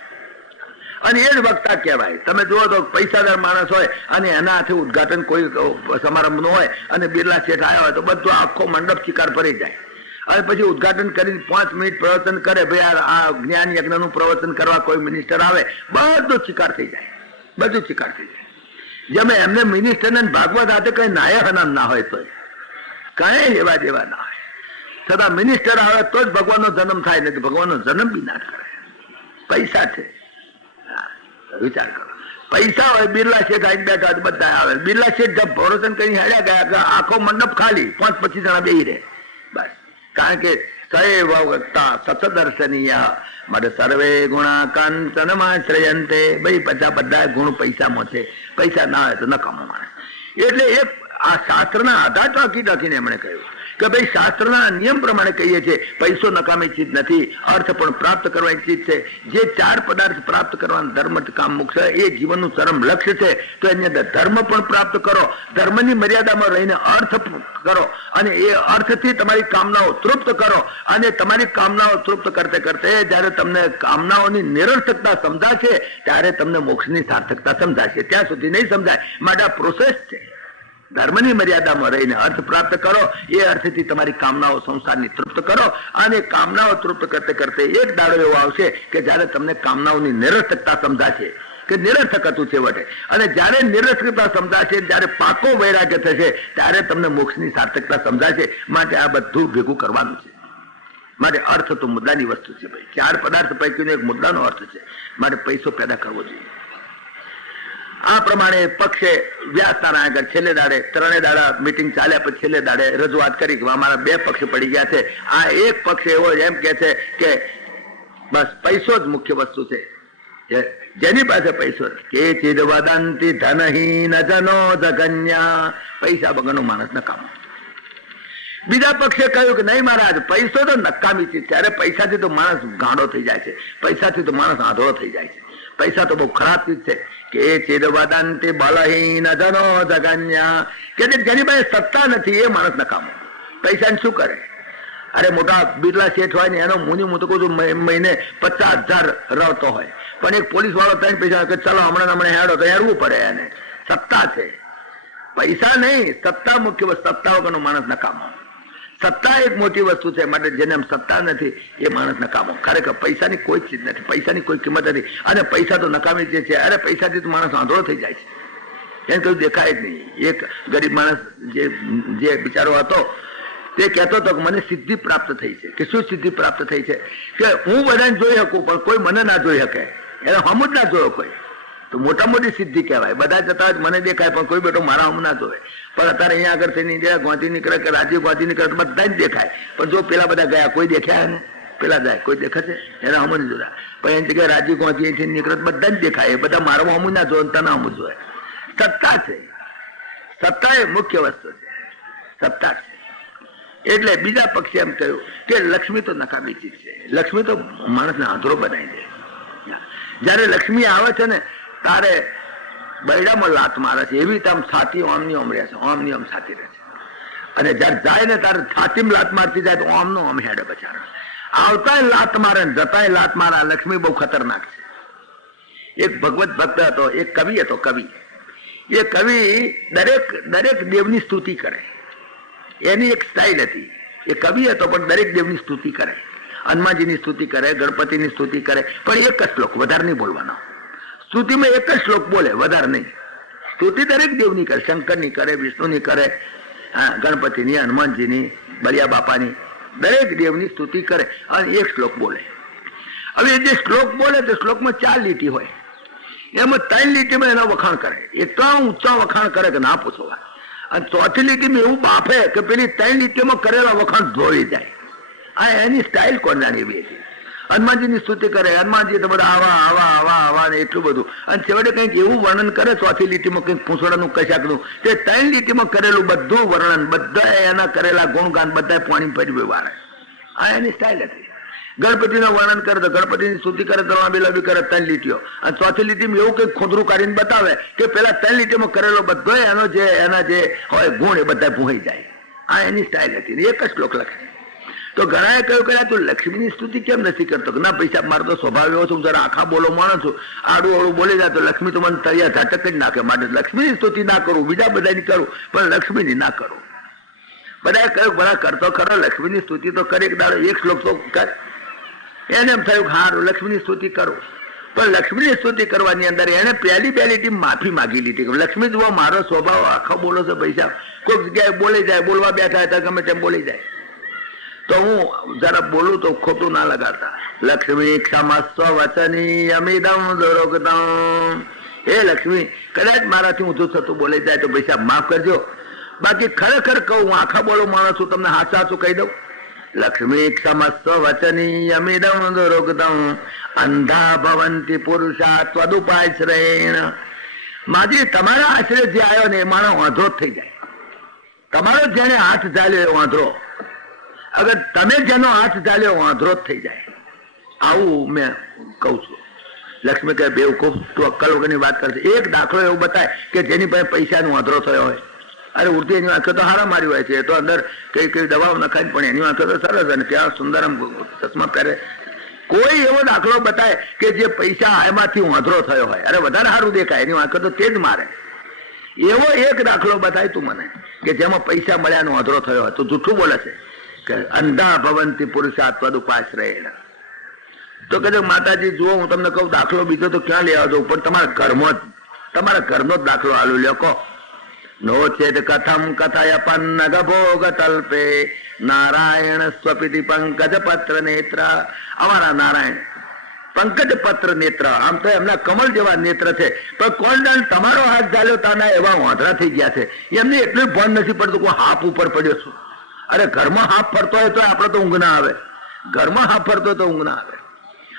અને એ જ વક્તા કહેવાય. તમે જુઓ તો પૈસાદાર માણસ હોય અને એના હાથે ઉદઘાટન કોઈ સમારંભનું હોય અને બિરલા શેઠ આવ્યા હોય તો બધું આખો મંડપ ચિકાર ભરી જાય અને પછી ઉદઘાટન કરીને 5 મિનિટ પ્રવચન કરે. ભાઈ આ જ્ઞાન યજ્ઞનું પ્રવચન કરવા કોઈ મિનિસ્ટર આવે, બધું ચિકાર થઈ જાય, બધું ચિકાર થઈ જાય. જેમ એમને મિનિસ્ટરને ભાગવત હાથે કઈ નાયક ના હોય તો કઈ લેવા દેવા ના હોય, છતાં મિનિસ્ટર આવે તો જ ભગવાનનો જન્મ થાય, નથી ભગવાનનો જન્મ બી ના કરે. પૈસા છે, વિચાર કરો. પૈસા હોય, બિરલા શેઠ આવી બેઠા બધા આવે. બિરલા શેઠ જબ પ્રવચન કરી હેડ્યા ગયા, આખો મંડપ ખાલી, 5-25 જણા બેહી રહે બસ. કારણ કે સૈવ વક્તા સતદર્શનીય માટે સર્વે ગુણા કાંચનમાં શ્રેયંતે. ભાઈ બધા બધા ગુણ પૈસામાં છે, પૈસા ના હોય તો નકામો માણસ. એટલે એ આ શાસ્ત્રના આધાર ટાંકીને એમણે કહ્યું કે ભાઈ શાસ્ત્રના નિયમ પ્રમાણે કહીએ છીએ પૈસો નકામી ચીજ નથી, અર્થ પણ પ્રાપ્ત કરવાની ચીજ છે. જે 4 પદાર્થ પ્રાપ્ત કરવાનું ધર્મ કામ મુકશે એ જીવનનું ચરમ લક્ષ્ય છે. તો એની અંદર ધર્મ પણ પ્રાપ્ત કરો, ધર્મની મર્યાદામાં રહીને અર્થ કરો અને એ અર્થથી તમારી કામનાઓ તૃપ્ત કરો. અને તમારી કામનાઓ તૃપ્ત કરતે કરતે જયારે તમને કામનાઓની નિરર્થકતા સમજાશે ત્યારે તમને મોક્ષની સાર્થકતા સમજાશે. ત્યાં સુધી નહીં સમજાય. માટે આ પ્રોસેસ છે. ધર્મની મર્યાદામાં રહીને અર્થ પ્રાપ્ત કરો, એ અર્થથી તમારી કામનાઓ સંસારની તૃપ્ત કરો. અને કામનાઓ તૃપ્ત કરતે કરતે એક દાડો એવો આવશે કે જયારે તમને કામનાઓની નિરર્થકતા સમજાશે કે નિરર્થક હતું છેવટે. અને જયારે નિરર્થકતા સમજાશે, જયારે પાકો વૈરાગ્ય થશે ત્યારે તમને મોક્ષની સાર્થકતા સમજાશે. માટે આ બધું ભેગું કરવાનું છે. માટે અર્થ તો મુદ્દાની વસ્તુ છે ભાઈ. 4 પદાર્થ પૈકીનો એક મુદ્દાનો અર્થ છે. માટે પૈસો પેદા કરવો જોઈએ. આ પ્રમાણે પક્ષે વ્યાસના આગળ છેલ્લે દાડે 3 દાડા મિટિંગ ચાલ્યા પછી છેલ્લે દાડે રજૂઆત કરી કે અમારા 2 પક્ષ પડી ગયા છે. આ એક પક્ષ એવો એમ કે છે કે બસ પૈસો જ મુખ્ય વસ્તુ છે. જેની પાસે પૈસો કે ચિદ વદંતી ધનહીન જનો જગન્યા. પૈસા વગરનો માણસ નકામો. બીજા પક્ષે કહ્યું કે નહીં મહારાજ, પૈસો તો નકામી ચીજ. ત્યારે પૈસાથી તો માણસ ગાંડો થઈ જાય છે, પૈસાથી તો માણસ આંધળો થઈ જાય છે. પૈસા તો બહુ ખરાબ ચીજ છે. કે ચિદ વદંતી બલહીન જનો જગન્યા. કે જેની પાસે સત્તા નથી એ માણસ નકામો. પૈસાને શું કરે? અરે મોટા બિરલા શેઠ હોય ને એનો મુનિ હું તો કહું છું મહિને 50,000 રવતો હોય, પણ એક પોલીસ વાળો 3 પૈસા કે ચલો હમણાં હેડો તો હેડવું પડે. એને સત્તા છે, પૈસા નહીં. સત્તા મુખ્ય વસ્તુ. સત્તા વગરનો માણસ નકામો. સત્તા એક મોટી વસ્તુ છે. માટે જેને એમ સત્તા નથી એ માણસ નકામો. ખરેખર પૈસાની કોઈ ચીજ નથી, પૈસાની કોઈ કિંમત નથી. અને પૈસા તો નકામી જે છે. અરે પૈસાથી તો માણસ આંધળો થઈ જાય છે, એને કયું દેખાય જ નહીં. એક ગરીબ માણસ જે બિચારો હતો તે કહેતો હતો કે મને સિદ્ધિ પ્રાપ્ત થઈ છે. કે શું સિદ્ધિ પ્રાપ્ત થઈ છે? કે હું બધાને જોઈ શકું પણ કોઈ મને ના જોઈ શકે. એને હમ જ ના જોયો કોઈ. તો મોટા મોટી સિદ્ધિ કહેવાય. બધા જતા જ મને દેખાય પણ કોઈ બેટો મારા હમ ના જોવે. પણ અત્યારે અહીંયા આગળ થઈને ગોંધી નીકળે કે રાજીવ ગોંધી નીકળે તો બધા જ દેખાય. પણ જો પેલા બધા ગયા, કોઈ દેખ્યા ને પેલા જાય, કોઈ દેખાશે એના હમ જ જોયા. પણ એની જગ્યાએ રાજીવ ગોંધી અહીંથી નીકળે તો બધા જ દેખાય. એ બધા મારા હમ ના જોવે, તને હમ જોવે. સત્તા છે. સત્તા એ મુખ્ય વસ્તુ છે. સત્તા છે. એટલે બીજા પક્ષે એમ કહ્યું કે લક્ષ્મી તો નકામી ચીજ છે. લક્ષ્મી તો માણસને આંધળો બનાવી દે. જયારે લક્ષ્મી આવે છે ને તારે બૈડામાં લાત મારે છે, એવી રીતે આમ છાતી ઓમની ઓમ રહે છે, ઓમની ઓમ છાતી રહે છે. અને જયારે જાય ને તારે છાતીમાં લાત મારતી જાય તો ઓમનો ઓમ હેડે બચારા. આવતાય લાત મારે ને જતાય લાત મારે. લક્ષ્મી બહુ ખતરનાક છે. એક ભગવત ભક્ત હતો, એક કવિ હતો. કવિ એ કવિ દરેક દેવની સ્તુતિ કરે. એની એક સ્ટાઇલ હતી. એ કવિ હતો પણ દરેક દેવની સ્તુતિ કરે. હનુમાનજીની સ્તુતિ કરે, ગણપતિની સ્તુતિ કરે, પણ એક જ શ્લોક, વધારે નહીં બોલવાનો. સ્તુતિમાં એક જ શ્લોક બોલે, વધારે નહીં. સ્તુતિ દરેક દેવની કરે, શંકરની કરે, વિષ્ણુની કરે, ગણપતિની, હનુમાનજીની, બળિયા બાપાની, દરેક દેવની સ્તુતિ કરે અને એક શ્લોક બોલે. હવે જે શ્લોક બોલે તો શ્લોકમાં 4 લીટી હોય, એમાં 3 લીટીમાં એના વખાણ કરે. એટલા ઊંચા વખાણ કરે કે ના પૂછવા. અને ચોથી લીટીમાં એવું બાફે કે પેલી 3 લીટીઓમાં કરેલા વખાણ ધોઈ જાય. આ એની સ્ટાઇલ કોણ જાણી એવી હતી. હનુમાનજીની સ્તુતિ કરે, હનુમાનજી તો બધા આવા આવા આવા આવા ને એટલું બધું, અને છેવટે કંઈક એવું વર્ણન કરે ચોથી લીટીમાં કંઈક પૂંછડાનું કશાકનું, તે 3 લીટીમાં કરેલું બધું વર્ણન, બધા એના કરેલા ગુણગાન બધા પાણી ફરી વાળે. આ એની સ્ટાઇલ હતી. ગણપતિનું વર્ણન કરે તો ગણપતિની સ્તુતિ કરે તો લાંબી કરે 3 લીટીઓ, અને ચોથી લીટીમાં એવું કંઈક ખોદરું કાઢીને બતાવે કે પેલા 3 લીટીમાં કરેલો બધો એના જે હોય ગુણ એ બધા ભૂઈ જાય. આ એની સ્ટાઇલ હતી. એક જ શ્લોક લખે. તો ઘણાએ કહ્યું કે તું લક્ષ્મીની સ્તુતિ કેમ નથી કરતો? ના પૈસા, મારો તો સ્વભાવ એવો છું, જરા આખા બોલો માણસ છું, આડું અવળું બોલી જાય તો લક્ષ્મી તો મને તળિયા ઝાટક જ નાખે, માટે લક્ષ્મીની સ્તુતિ ના કરું, બીજા બધાની કરું પણ લક્ષ્મીની ના કરું. બધાએ કહ્યું બધા કરતો ખરો, લક્ષ્મીની સ્તુતિ તો કરી, એક દાડો એક શ્લોક તો કર. એને એમ થયું હારું લક્ષ્મીની સ્તુતિ કરું, પણ લક્ષ્મીની સ્તુતિ કરવાની અંદર એને પહેલી ટીમ માફી માગી લીધી. લક્ષ્મી જુઓ મારો સ્વભાવ આખો બોલો છે, પૈસા કોઈક જગ્યાએ બોલી જાય, બોલવા બેઠા હતા ગમે તેમ બોલી જાય, તો હું જરા બોલું તો ખોટું ના લગાડતા. લક્ષ્મી ક્ષમસ્વ વચની અમિદમ દુરોગતમ. હે લક્ષ્મી, કદાચ મારાથી ઊંધું થતું બોલી જાય તો પૈસા માફ કરજો, બાકી ખરેખર કહું હું આખા બોલો માણસ છું, તમને હાચું કહી દઉં. લક્ષ્મી ક્ષમસ્વ વચની અમિદમ દુરોગતમ અંધા ભવંતી પુરુષા ત્વદુપાશ્રયેણ. માજી તમારા આશ્રય જે આવ્યો ને એ માણસ વાંધો જ થઈ જાય. તમારો જેને હાથ ઝાલ્યો એ વાંધો, અગર તમે જેનો હાથ ઝાલ્યો વાંધો જ થઈ જાય. આવું મેં કહું છું. લક્ષ્મી કહે બેવકૂફ, તું અક્કલ વગરની વાત કરશે. એક દાખલો એવો બતાય કે જેની પાસે પૈસાનો વાંધો થયો હોય. અરે ઉડતી એની આંખો તો હારા મારી હોય છે, તો અંદર કઈ દવાઓ નખાય, પણ એની આંખો તો સરસ, અને ત્યાં સુંદર ચશ્મા પહેરે. કોઈ એવો દાખલો બતાય કે જે પૈસા એમાંથી વાંધો થયો હોય, અરે વધારે સારું દેખાય, એની આંખો તો તે જ મારે. એવો એક દાખલો બતાય તું મને કે જેમાં પૈસા મળ્યાનો વાંધો થયો હોય. તો જૂઠું બોલે છે કે અંધા ભવંતી પુરુષા ત્વદુપાશ્રયેણ. તો કે માતાજી જુઓ, હું તમને કહું દાખલો બીજો તો ક્યાં લેવા દઉં, પણ તમારા ઘરનો જ દાખલો આલુ લ્યો કહો. નો ચેત કથમ કથાય પન્નગ ભોગ તલ્પે નારાયણ સ્વપિતિ પંકજ પત્ર નેત્ર. અમારા નારાયણ પંકજ પત્ર નેત્ર, આમ તો એમના કમળ જેવા નેત્ર છે, પણ કોણ જાણે તમારો હાથ ઝાલ્યો તાના એવા વાંધરા થઈ ગયા છે. એમને એટલું ભાન નથી પડતું કે હાફ ઉપર પડ્યો છું. અરે ઘરમાં હાફ ફરતો હોય તો આપડે તો ઊંઘ ના આવે, ઘરમાં હાફ ફરતો તો ઊંઘ ના આવે.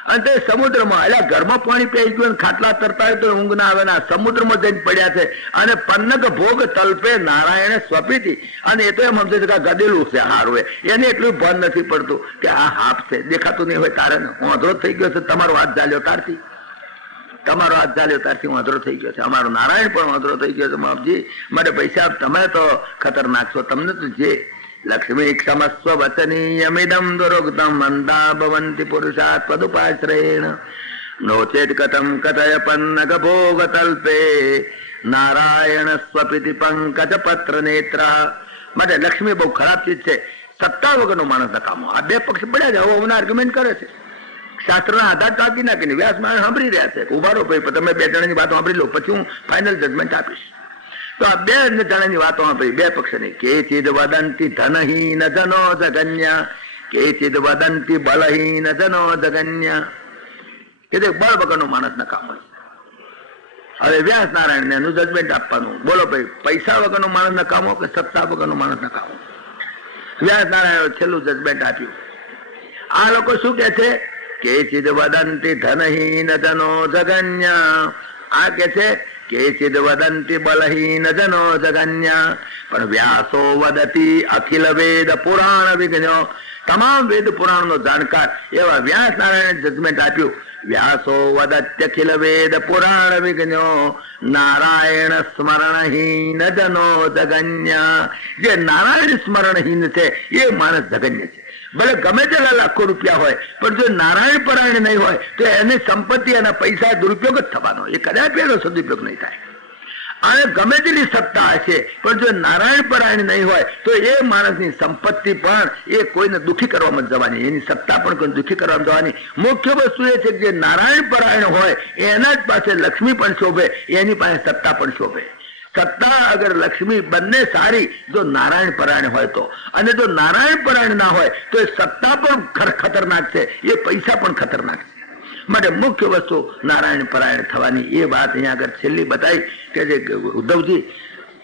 અને તે સમુદ્રમાં, એટલે ઘરમાં પાણી પી ગયું ખાટલા તરતા હોય તો ઊંઘ ના આવે ને સમુદ્રમાં જઈને પડ્યા છે. અને પન્નગ ભોગ તલ્પે નારાયણ સ્વપીતિ, અને એ તો એમ સમજે છે કે ગદેલું છે હારું, એને એટલું ભાન નથી પડતું કે આ હાફ છે, દેખાતું નહીં હોય તારે ને વાંધો થઈ ગયો છે. તમારો હાથ ઝાલ્યો તારથી, તમારો હાથ ઝાલ્યો તારથી વાંધો થઈ ગયો છે. અમારો નારાયણ પણ વાંધો થઈ ગયો છે. બાપજી મારે પૈસા, તમે તો ખતરનાક છો, તમને તો જે. લક્ષ્મી ક્ષમસ્વ વચની અમિદમ દુરોગતમ અંધા ભવંતી પુરુષા ત્વદુપાશ્રયેણ. નો ચેત કથમ કથય પન્નગ ભોગ તલ્પે નારાયણ સ્વપિતિ પંકજ પત્ર નેત્ર. માટે લક્ષ્મી બહુ ખરાબ ચીજ છે. સત્તા વગરનો માણસ નકામો. આ બે પક્ષ પડ્યા છે, હવે આર્ગ્યુમેન્ટ કરે છે. શાસ્ત્રના આધાર ટાંકી નાખીને વ્યાસ માણસ સાંભળી રહ્યા છે. ઉભારો ભાઈ, તમે 2 જણાની વાત સાંભળી લો, પછી હું ફાઇનલ જજમેન્ટ આપીશ. તો આ 2 જણાની વાતો સાંભળી, 2 પક્ષની. કેચિદ વદંતી ધનહીન જનો જગન્ય, કેચિદ વદંતી બલહીન જનો જગન્ય. કે બળ વગરનો માણસ નકામો. હવે વ્યાસ નારાયણ એનું જજમેન્ટ આપવાનું. બોલો ભાઈ, પૈસા વગરનો માણસ નકામો કે સત્તા વગરનો માણસ નકામો? વ્યાસ નારાયણ છેલ્લું જજમેન્ટ આપ્યું. આ લોકો શું કે છે? કેચિદ વદંતી ધનહીન જનો જગન્ય. આ કે છે કેચિદ વદંતી બલહીન જનો જગન્ય, પણ વ્યાસો વદતી અખિલ વેદ પુરાણ વિજ્ઞો. તમામ વેદ પુરાણ નો જાણકાર એવા વ્યાસ નારાયણ જજમેન્ટ આપ્યું. વ્યાસો વદત્યખિલ વેદ પુરાણ વિજ્ઞો નારાયણ સ્મરણહીન જનો જગન્ય. જે નારાયણ સ્મરણહીન છે એ માણસ જગન્ય છે. ભલે ગમે તેટલા લાખો રૂપિયા હોય, પણ જો નારાયણ પરાયણ નહીં હોય તો એની સંપત્તિ અને પૈસા દુરુપયોગ જ થવાનો, એ કદાચ એનો સદુપયોગ નહીં થાય. અને ગમે તેટલી સત્તા હશે, પણ જો નારાયણ પરાયણ નહીં હોય તો એ માણસની સંપત્તિ પણ એ કોઈને દુઃખી કરવામાં જવાની, એની સત્તા પણ કોઈને દુઃખી કરવામાં જવાની. મુખ્ય વસ્તુ એ છે કે જે નારાયણ પરાયણ હોય એના જ પાસે લક્ષ્મી પણ શોભે, એની પાસે સત્તા પણ શોભે. સત્તા અગર લક્ષ્મી બંને સારી જો નારાયણ પરાયણ હોય તો, અને જો નારાયણ પરાયણ ના હોય તો એ સત્તા પણ ખતરનાક છે, એ પૈસા પણ ખતરનાક છે. માટે મુખ્ય વસ્તુ નારાયણ પરાયણ થવાની. એ વાત અહીંયા આગળ છેલ્લી બતાવી કે જે ઉદ્ધવજી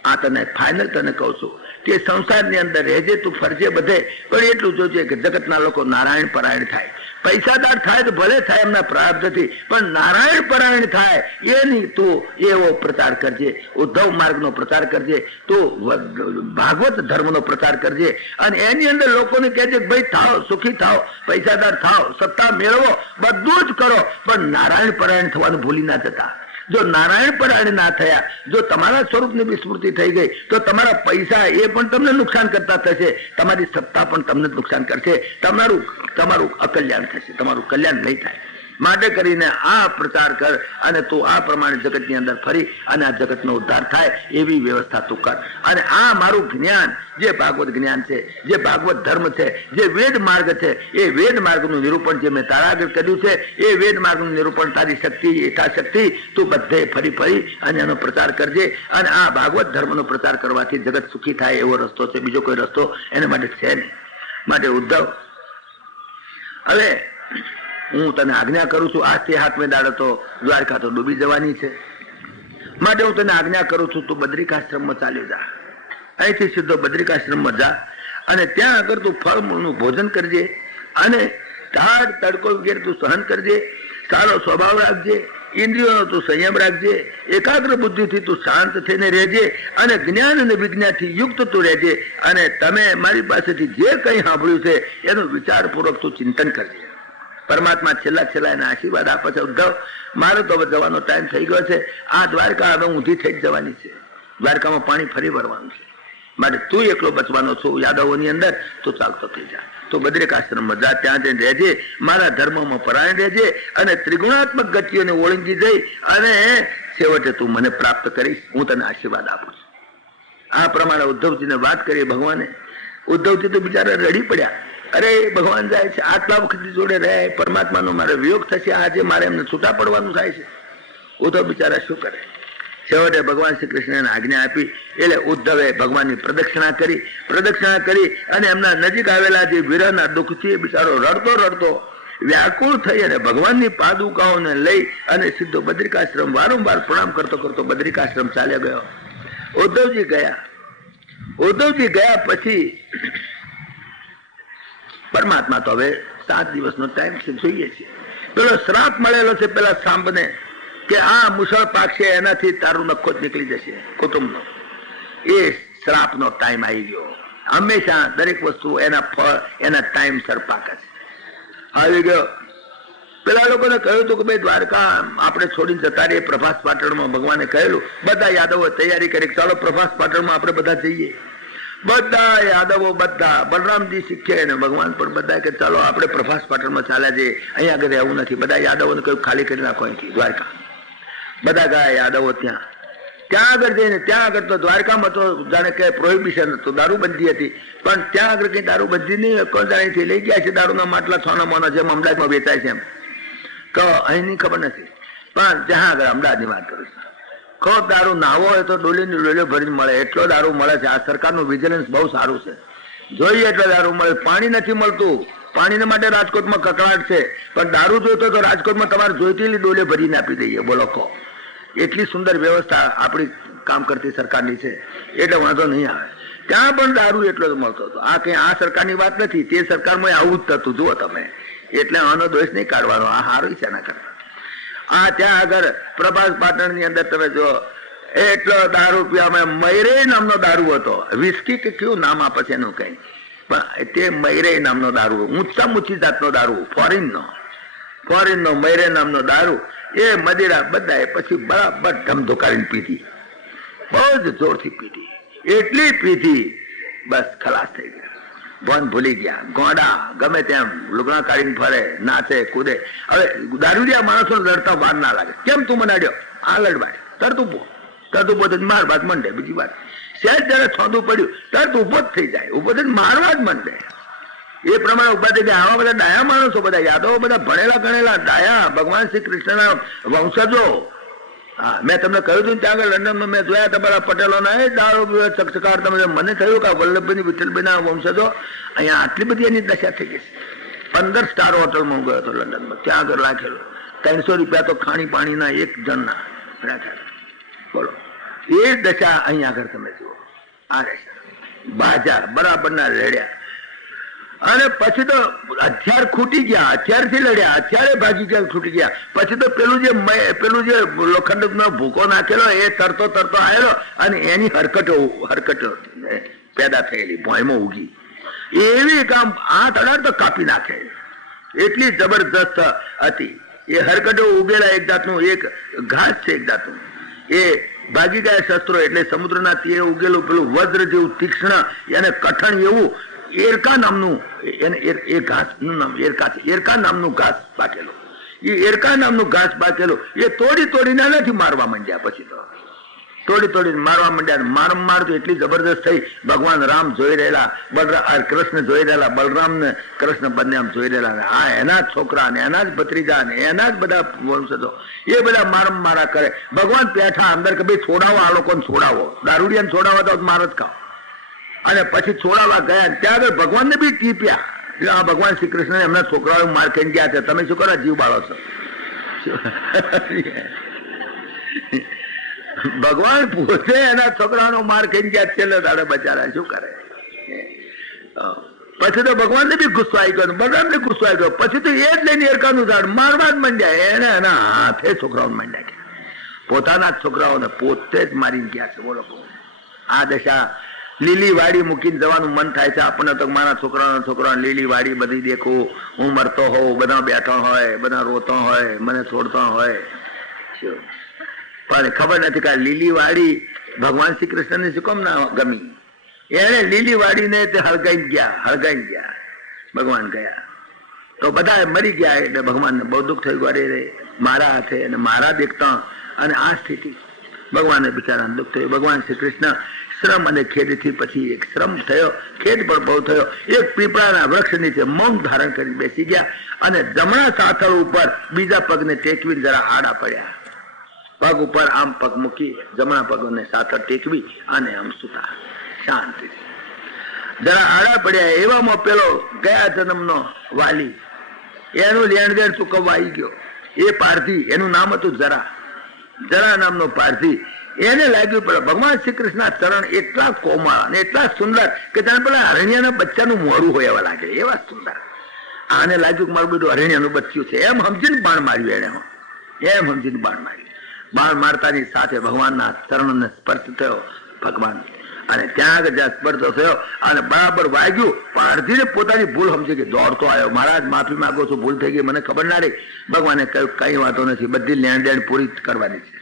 આ તને ફાઇનલ તને કહું છું કે સંસારની અંદર રહેજે, તું ફરજે બધે, પણ એટલું જોજે કે જગતના લોકો નારાયણ પરાયણ થાય. પૈસાદાર થાય તો ભલે થાય, એમના પ્રારબ્ધથી, પણ નારાયણ પરાયણ થાય એની તું એવો પ્રચાર કરજે. ઉદ્ધવ માર્ગનો પ્રચાર કરજે, તું ભાગવત ધર્મનો પ્રચાર કરજે, અને એની અંદર લોકોને કહેજે કે ભાઈ થાવ, સુખી થાવ, પૈસાદાર થાવ, સત્તા મેળવો, બધું જ કરો, પણ નારાયણ પરાયણ થવાનું ભૂલી ના જતા. જો નારાયણ પરાયણ ના થયા, જો તમારા સ્વરૂપની વિસ્મૃતિ થઈ ગઈ, તો તમારા પૈસા એ પણ તમને નુકસાન કરતા થશે, તમારી સત્તા પણ તમને નુકસાન કરશે, તમારું અકલ્યાણ થશે, તમારું કલ્યાણ નહીં થાય. માટે કરીને આ પ્રચાર કર અને તું આ પ્રમાણે જગતની અંદર ફરી અને આ જગતનો ઉદ્ધાર થાય એવી વ્યવસ્થા તું કર. અને આ મારું જ્ઞાન, જે ભાગવત જ્ઞાન છે, જે ભાગવત ધર્મ છે, જે વેદ માર્ગ છે, એ વેદ માર્ગનું નિરૂપણ જે મેં તારા આગળ કર્યું છે, એ વેદ માર્ગનું નિરૂપણ તારી શક્તિ, યથાશક્તિ તું બધે ફરી અને એનો પ્રચાર કરજે. અને આ ભાગવત ધર્મનો પ્રચાર કરવાથી જગત સુખી થાય એવો રસ્તો છે, બીજો કોઈ રસ્તો એના માટે છે નહીં. માટે ઉદ્ધવ, હવે હું તને આજ્ઞા કરું છું, આજથી હાથમે દાડો તો દ્વારકા તો ડૂબી જવાની છે, માટે હું તને આજ્ઞા કરું છું, તું બદ્રિકાશ્રમમાં ચાલ્યો જા. અહીંથી સીધો બદ્રિકાશ્રમમાં જા અને ત્યાં આગળ તું ફળમૂળનું ભોજન કરજે અને ટાઢ તડકો વગેરે તું સહન કરજે, સારો સ્વભાવ રાખજે, ઇન્દ્રિયોનો તું સંયમ રાખજે, એકાગ્ર બુદ્ધિથી તું શાંત થઈને રહેજે અને જ્ઞાન અને વિજ્ઞાનથી યુક્ત તું રહેજે. અને તમે મારી પાસેથી જે કંઈ સાંભળ્યું છે એનું વિચારપૂર્વક તું ચિંતન કરજે. પરમાત્મા છેલ્લા એના આશીર્વાદ આપે છે. ઉદ્ધવ, મારો તો હવે જવાનો ટાઈમ થઈ ગયો છે. આ દ્વારકા હવે ઊંધી થઈ જ જવાની છે. દ્વારકામાં પાણી ફરી ભરવાનું છે. માટે તું એકલો બચવાનો છું યાદવોની અંદર, તું ચાલતો થઈ જા. તું બદ્રિકાશ્રમમાં જા, ત્યાં જઈને રહેજે, મારા ધર્મમાં પરાયણ રહેજે અને ત્રિગુણાત્મક ગતિઓને ઓળંગી જઈ અને છેવટે તું મને પ્રાપ્ત કરીશ. હું તને આશીર્વાદ આપું છું. આ પ્રમાણે ઉદ્ધવજીને વાત કરી ભગવાને. ઉદ્ધવજી તો બિચારા રડી પડ્યા. અરે ભગવાન જાય છે, આટલા વખત જોડે રહે, પરમાત્માનો મારો વિયોગ થશે, આજે મારે એમને છૂટા પડવાનું થાય છે. ઉદ્ધવ બિચારા શું કરે? છેવટે ભગવાન શ્રી કૃષ્ણને આજ્ઞા આપી એટલે ઉદ્ધવે ભગવાનની પ્રદક્ષિણા કરી અને એમના નજીક આવેલા જે વિરહના દુઃખથી બિચારો રડતો વ્યાકુળ થઈ અને ભગવાનની પાદુકાઓને લઈ અને સીધો બદ્રિકાશ્રમ વારંવાર પ્રણામ કરતો બદ્રિકાશ્રમ ચાલ્યો ગયો. ઉદ્ધવજી ગયા પછી પરમાત્મા તો હવે 7 દિવસનો ટાઈમ છે, જોઈએ છે. પેલો શ્રાપ મળેલો છે પેલા સાંભને કે આ મુસળ પાકશે, એનાથી તારું નખો જ નીકળી જશે કુટુંબનો. એ શ્રાપનો ટાઈમ આવી ગયો. હંમેશા દરેક વસ્તુ એના ફળ એના ટાઈમ સર પાકે છે. આવી ગયો. પેલા લોકોને કહ્યું હતું કે ભાઈ દ્વારકા આપણે છોડીને જતા રહીએ. પ્રભાસ પાટણમાં ભગવાને કહેલું, બધા યાદવો તૈયારી કરી, ચાલો પ્રભાસ પાટણમાં આપણે બધા જઈએ. બધા યાદવો, બધા બલરામજી શીખે અને ભગવાન પણ બધા કે ચાલો આપણે પ્રભાસ પાટણમાં ચાલ્યા જઈએ, અહીંયા આગળ રહેવું નથી. બધા યાદવોને કહ્યું ખાલી કરી નાખો અહીંથી દ્વારકા. બધા ગયા યાદવો ત્યાં આગળ જઈને, ત્યાં આગળ તો દ્વારકામાં તો જાણે કે પ્રોહિબિશન હતું, દારૂબંધી હતી, પણ ત્યાં આગળ કઈ દારૂબંધી નહીં. કોણ જાણીથી લઈ ગયા છે દારૂના માટલા સોના મોના, જેમ અમદાવાદમાં વેચાય છે એમ. કહો અહીંની ખબર નથી, પણ જ્યાં આગળ અમદાવાદની વાત કરું છું, ખૂબ દારૂ નાવો હોય તો ડોલીની ડોલીઓ ભરીને મળે, એટલો દારૂ મળે છે. આ સરકારનું વિજિલન્સ બહુ સારું છે, જોઈએ એટલો દારૂ મળે. પાણી નથી મળતું, પાણીને માટે રાજકોટમાં કકડાટ છે, પણ દારૂ જોઈતો તો રાજકોટમાં તમારે જોઈતી ડોલે ભરીને આપી દઈએ. બોલો કહો, એટલી સુંદર વ્યવસ્થા આપણી કામ કરતી સરકારની છે, એટલે વાંધો નહીં આવે. ત્યાં પણ દારૂ એટલો જ મળતો હતો. આ કઈ આ સરકારની વાત નથી, તે સરકારમાં આવું જ થતું જુઓ તમે. એટલે આનો દોષ નહીં કાઢવાનો, આ સારું છે એના કરતા. આ ત્યાં આગળ પ્રભાસ પાટણની અંદર તમે જો એટલો દારૂ પીવામાં, મયરે નામનો દારૂ હતો, વિસ્કી કે કયું નામ આપે છે એનું કઈ, પણ તે મયરે નામનો દારૂ, ઊંચામાં ઊંચી જાતનો દારૂ, ફોરીનનો મયરે નામનો દારૂ. એ મદિરા બધાએ પછી બરાબર ધમધોકારીને પીધી, બહુ જ જોરથી પીધી, એટલી પીધી બસ ખલાસ થઈ ગયા, ભણ ભૂલી ગયા. ગોડા ગમે તેમ લુગડા કાઢીને ફરે, નાચે કૂદે. હવે દારૂડિયા માણસો લડતા વાર ના લાગે. કેમ તું મને અડ્યો? આ લડવાય તરત ઉભો થઈને માર બાદ મંડે. બીજી વાત, સહેજ જયારે છોંદું પડ્યું તરત ઉભો જ થઈ જાય, ઉભો થઈને મારવા જ મંડે. એ પ્રમાણે ઉભા થઈ ગયા. આવા બધા ડાયા માણસો, બધા યાદવો, બધા ભણેલા ગણેલા ડાયા, ભગવાન શ્રી કૃષ્ણના વંશજો. હા, મેં તમને કહ્યું હતું ત્યાં આગળ લંડનમાં મેં જોયા તમારા પટેલોના એ દારૂ પીવા ચકચકાર. તમે મને થયું કે વલ્લભભાઈ વિઠ્ઠલભાઈના વંશજો અહીંયા આટલી બધી એની દશા થઈ ગઈ છે. 15 સ્ટાર હોટલમાં હું ગયો હતો લંડનમાં, ત્યાં આગળ રાખેલો 300 રૂપિયા તો ખાણી પાણીના એક જણના રાખ્યા. બોલો, એ દશા અહીં આગળ તમે જુઓ. આ દશા બાજા બરાબરના લડ્યા અને પછી તો હથિયાર ખૂટી ગયા, હથિયારથી લડ્યા, હથિયારે ભાગી ગયા, ખૂટી ગયા. પછી તો પેલું જે લોખંડનો ભૂકો નાખેલો એ તરતો આવેલો અને એની હરકતો પેદા થયેલી ભોયમાં ઉગી. એવી કામ હાથ અડાડ તો કાપી નાખે, એટલી જબરદસ્ત હતી. એ હરકતો ઉગેલા એક જાતનું એક ઘાસ છે, એક જાતનું. એ ભાગી ગયા શસ્ત્રો એટલે સમુદ્રના તીરે ઉગેલું પેલું વજ્ર જેવું તીક્ષ્ણ એને કઠણ એવું એરકા નામનું એ ઘાસ નું નામ એરકા છે. એરકા નામનું ઘાસ પાકેલું, એ એરકા નામનું ઘાસ પાકેલું એ તોડીને નથી મારવા માંડ્યા. પછી તો તોડીને મારવા માંડ્યા. માર તો એટલી જબરદસ્ત થઈ. ભગવાન રામ જોઈ રહેલા, કૃષ્ણ જોઈ રહેલા, બલરામ ને કૃષ્ણ બંને આમ જોઈ રહેલા. આ એના જ છોકરા ને એના જ ભત્રીજા ને એના જ બધા વંશજો એ બધા મારા કરે. ભગવાન પેઠા અંદર કે ભાઈ છોડાવો, આ લોકોને છોડાવો, દારૂડિયાને છોડાવો તો માર જ ખાઓ. અને પછી છોડાવવા ગયા ત્યાં આગળ ભગવાનને બી ટીપ્યા. આ ભગવાન શ્રી કૃષ્ણ એમના છોકરાઓ માર ખાઈને ગયા છે, તમે શું કરો જીવ બાળો છો? ભગવાન પોતે એના છોકરાનો માર ખાઈને ગયા છેલ્લે દાડે બચારા શું કરે. પછી તો ભગવાનને બી ગુસ્સો આવી ગયો, બલરામને ગુસ્સો આવી ગયો. પછી તો એ જ લઈને એરકાનું ઝાડ મારવા જ માંડ્યા. એને એના હાથે છોકરાઓને માંડ્યા, પોતાના જ છોકરાઓને પોતે જ મારીને ગયા છે. બોલો, આ દશા. લીલી વાડી મૂકીને જવાનું મન થાય છે આપણને તો. મારા છોકરાઓ લીલી વાડી બધી દેખું, હું મરતો હોઉં, બધા બેઠો હોય, બધા રોતો હોય, મને છોડતો હોય. પણ ખબર નથી કે લીલી વાડી ભગવાન શ્રી કૃષ્ણને શું કામ ના ગમી? એને લીલી વાડીને તે હળગાઈ ગયા. ભગવાન ગયા તો બધા મરી ગયા. એટલે ભગવાનને બહુ દુઃખ થયું. અરે મારા હાથે અને મારા દેખતા અને આ સ્થિતિ ભગવાનને બિચારાને દુઃખ થયું. ભગવાન શ્રી કૃષ્ણ શ્રમ અને ખેડથી પછી એક શ્રમ થયો, ખેડ પણ બહુ થયો. એક પીપળાના વૃક્ષ નીચે મૌન ધારણ કરી બેસી ગયા અને જમણા સાથળ ઉપર બીજા પગને ટેકવીને જરા આડા પડ્યા. પગ ઉપર આમ પગ મૂકી જમણા પગને સાથળ ટેકવી અને આમ સુતા શાંતિ. જરા આડા પડ્યા. એવામાં પેલો ગયા જન્મનો વાલી એનું લેણ દેણ ચૂકવવા આવી ગયો. એ પારધી, એનું નામ હતું જરા નામનો પારધી. એને લાગ્યું પડે ભગવાન શ્રી કૃષ્ણના ચરણ એટલા કોમળ અને એટલા સુંદર કે જાણે પેલા અરણ્યના બચ્ચાનું મોડું હોય એવા લાગે, એવા સુંદર. આને લાગ્યું કે મારું બધું અરણ્યનું બચ્ચું છે એમ સમજીને બાણ માર્યું. એમ સમજીને બાણ માર્યું. બાણ મારતાની સાથે ભગવાનના ચરણને સ્પર્શ થયો ભગવાન. અને ત્યાં આગળ જ્યાં સ્પર્શ થયો અને બરાબર વાગ્યું. પારધીને પોતાની ભૂલ સમજી કે દોડતો આવ્યો. મહારાજ માફી માંગુ છું, ભૂલ થઈ ગઈ, મને ખબર ના રહી. ભગવાને કહ્યું કઈ વાતો નથી, બધી લેણ દેણ પૂરી કરવાની છે.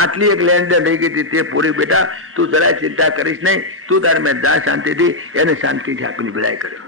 આટલી એક લેણ દેણ રહી ગઈ હતી તે પૂરી. બેટા તું જરાય ચિંતા કરીશ નહીં, તું તારે મેં જા શાંતિથી. એને શાંતિથી આપીને વિદાય કર્યો.